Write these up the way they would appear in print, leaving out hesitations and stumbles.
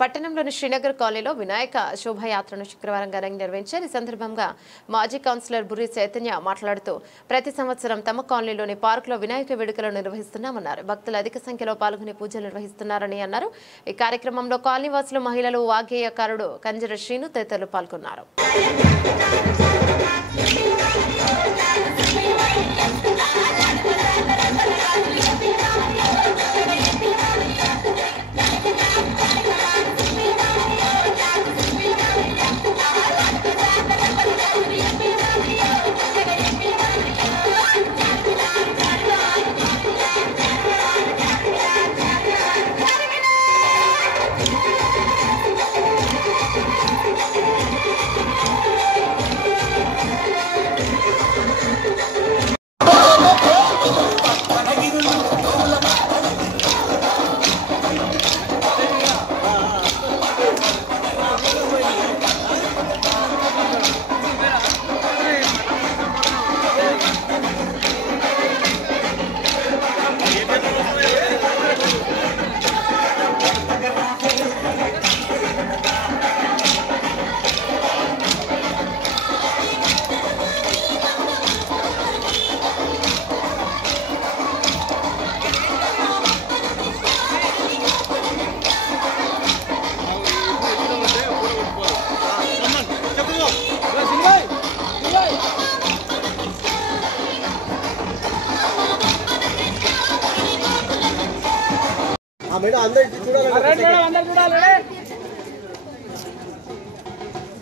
పట్టణంలోని శ్రీనగర్ కాలనీలో వినాయక శోభాయాత్రను శుక్రవారం ఘనంగా నిర్వహించారు. ఈ సందర్భంగా మాజీ కౌన్సిలర్ బుర్రి చైతన్య మాట్లాడుతూ ప్రతి సంవత్సరం తమ కాలనీలోని పార్కులో వినాయక వేడుకలు నిర్వహిస్తున్నామన్నారు. భక్తులు అధిక సంఖ్యలో పాల్గొని పూజలు నిర్వహిస్తున్నారని అన్నారు. ఈ కార్యక్రమంలో కాలనీవాసులు, మహిళలు, వాగ్గేయకారుడు కంజర శ్రీను తదితరులు పాల్గొన్నారు.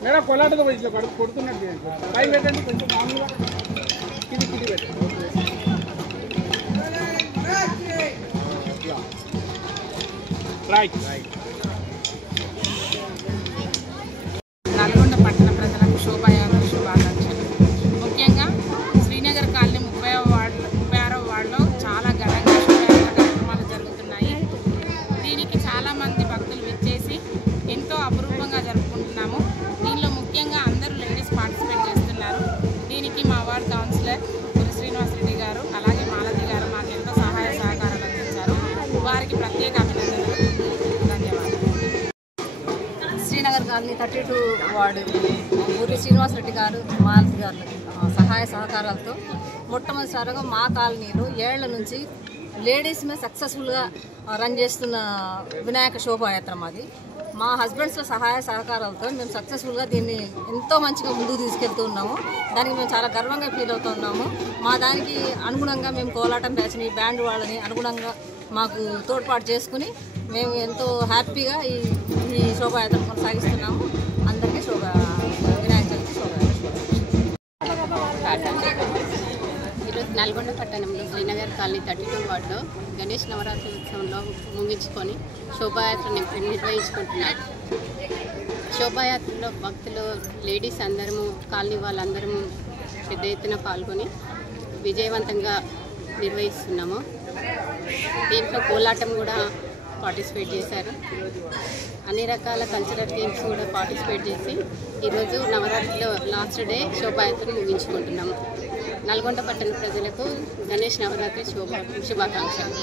మేడం కొలాటతో ఇట్లా కొడుతున్నట్టు పై పెట్టండి, కొంచెం మామూలుగా కింది పెట్టండి. రైట్. నల్గొండ పట్టణ ప్రజలకు శోభాయాత్ర శుభాకాంక్షలు. ముఖ్యంగా శ్రీనగర్ కాలనీ 36వ వార్డులో చాలా ఘనంగా శోభాయాత్ర కార్యక్రమాలు జరుగుతున్నాయి. దీనికి చాలామంది భక్తులు విచ్చేసి ఎంతో అపురూపంగా జరుపుకుంటున్నాము. దీనిలో ముఖ్యంగా అందరూ లేడీస్ పార్టిసిపేట్ చేస్తున్నారు. దీనికి మా వార్డు కౌన్సిలర్ శ్రీనివాసరెడ్డి గారు, అలాగే మాలతి గారు మాకు ఎంతో సహాయ సహకారాలు అందించారు. వారికి ప్రత్యేక అభినందనలు, ధన్యవాదాలు. శ్రీనగర్ కాలనీ 32 వార్డు బుర్రి శ్రీనివాసరెడ్డి గారు, మాలతి గారు సహాయ సహకారాలతో మొట్టమొదటిసారిగా మా కాలనీలో ఏళ్ల నుంచి లేడీస్ మీద సక్సెస్ఫుల్గా రన్ చేస్తున్న వినాయక శోభాయాత్ర మాది. మా హస్బెండ్స్లో సహాయ సహకారాలతో మేము సక్సెస్ఫుల్గా దీన్ని ఎంతో మంచిగా ముందుకు తీసుకెళ్తూ ఉన్నాము. దానికి మేము చాలా గర్వంగా ఫీల్ అవుతూ ఉన్నాము. మా దానికి అనుగుణంగా మేము కోలాటం బ్యాచ్ని, బ్యాండ్ వాళ్ళని అనుగుణంగా మాకు తోడ్పాటు చేసుకుని మేము ఎంతో హ్యాపీగా ఈ శోభాయాత్ర కొనసాగిస్తున్నాము. అందరికీ వినాయక చవితి శోభాయాత్ర. ఈరోజు నల్గొండ పట్టణంలో శ్రీనగర్ కాలనీ 32 వార్డులో గణేష్ నవరాత్రి ఉత్సవంలో ముగించుకొని శోభాయాత్రని నిర్వహించుకుంటున్నారు. శోభాయాత్రలో భక్తులు, లేడీస్ అందరము, కాలనీ వాళ్ళందరము పెద్ద ఎత్తున పాల్గొని విజయవంతంగా నిర్వహిస్తున్నాము. దీంట్లో కోలాటం కూడా పార్టిసిపేట్ చేశారు. అన్ని రకాల కల్చరల్ గేమ్స్ కూడా పార్టిసిపేట్ చేసి ఈరోజు నవరాత్రిలో లాస్ట్ డే శోభాయాత్రను ముగించుకుంటున్నాము. నల్గొండ పట్టణ ప్రజలకు గణేష్ నవరాత్రి శుభాకాంక్షలు.